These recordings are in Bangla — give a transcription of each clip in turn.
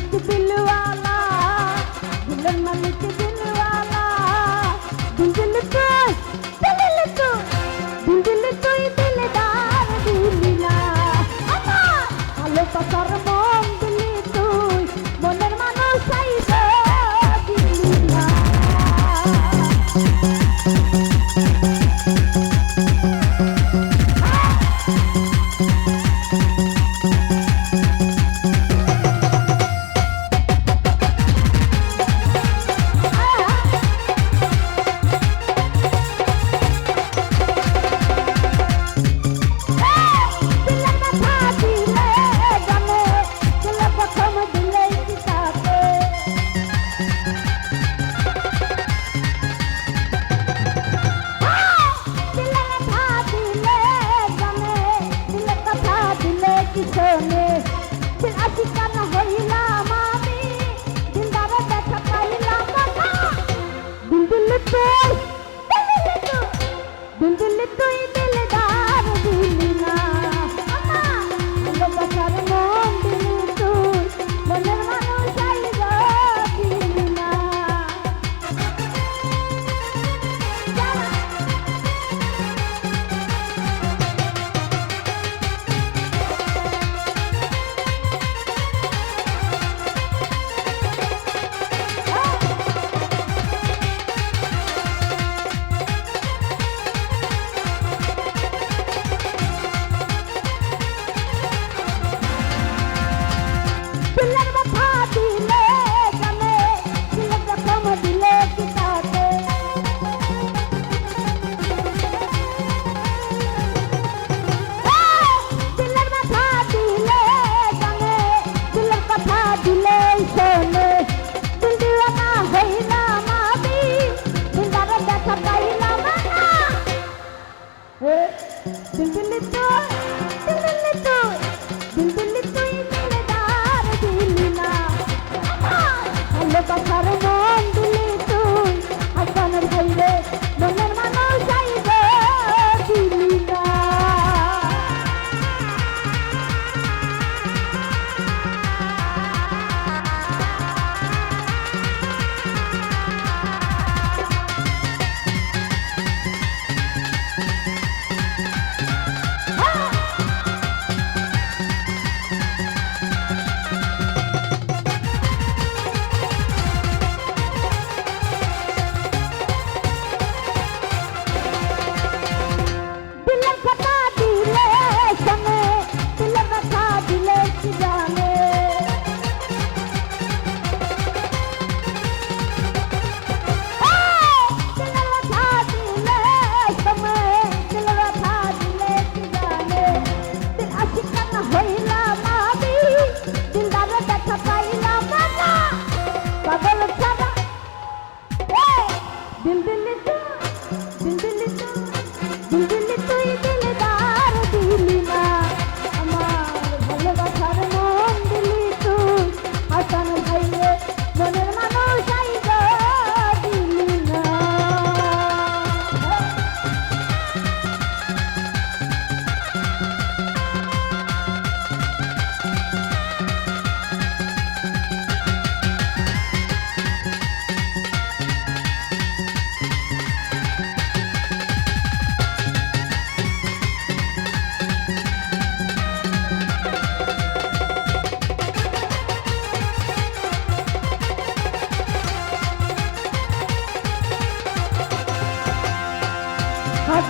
মালিক দিলওয়ালা, দিলের মালিক দিলওয়ালা। দিল দিল তুই দিলদার দিলি না, আমার ভালোবাসার মন দিলি তুই, মনের মানুষ চাইবে দিলি না।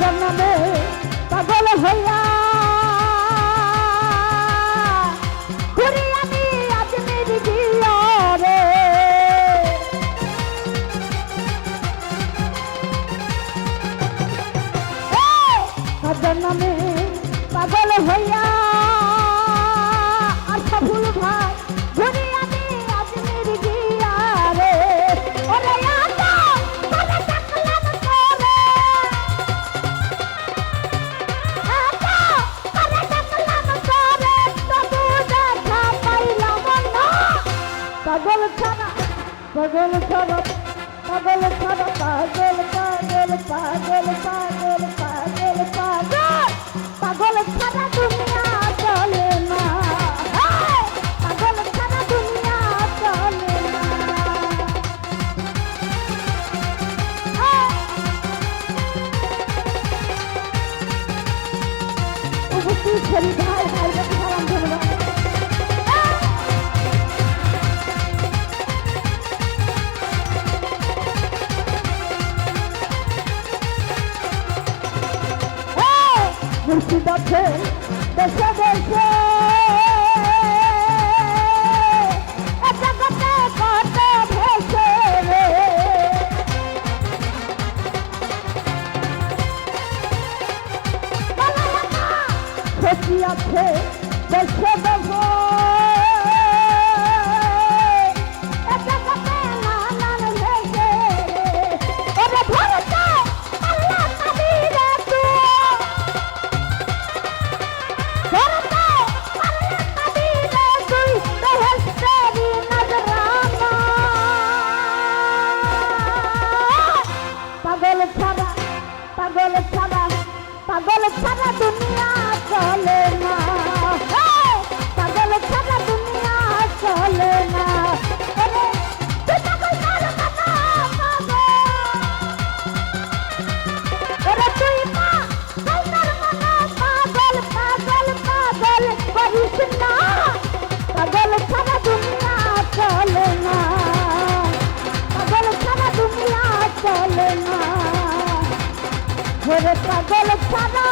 জন্মে পাগল হইয়া ঘুরি আমি আজমির গিয়া রে, জন্মে পাগল হইয়া আচ্ছা ভুল ভাই ঘুরি আমি আজমির গিয়া রে। ওরে পাগল ছাড়া পাগল ছাড়া পাগল ছাড়া পাগল পাগল পাগল পাগল পাগল পাগল পাগল ছাড়া দুনিয়া চলে না, পাগল ছাড়া দুনিয়া ছেড়ে ভাই ভাই কাছে সালাম ধন্যবাদ। মুর্শিদাবাদে দেশে দেশে জগতে কত ভেসে রে ক্ষতি আছে দেশে দেবো জগতে নানান ভেসে ওরে ধরতে আল্লাহ নবী রে তুই ধরতে আল্লাহ নবী রে তুই বেহেশতেরি নজরানা পাগল ছাড়া পাগল ছাড়া পাগল ছাড়া দুনিয়া চলে না পাগল ছাড়া দুনিয়া চলে না ওরে তুই পাগল ছাড়া পাগল ওরে তুই পাগল পাগল পাগল পাগল করিস না পাগল ছাড়া দুনিয়া চলে না পাগল ছাড়া দুনিয়া চলে না ওরে পাগল ছাড়া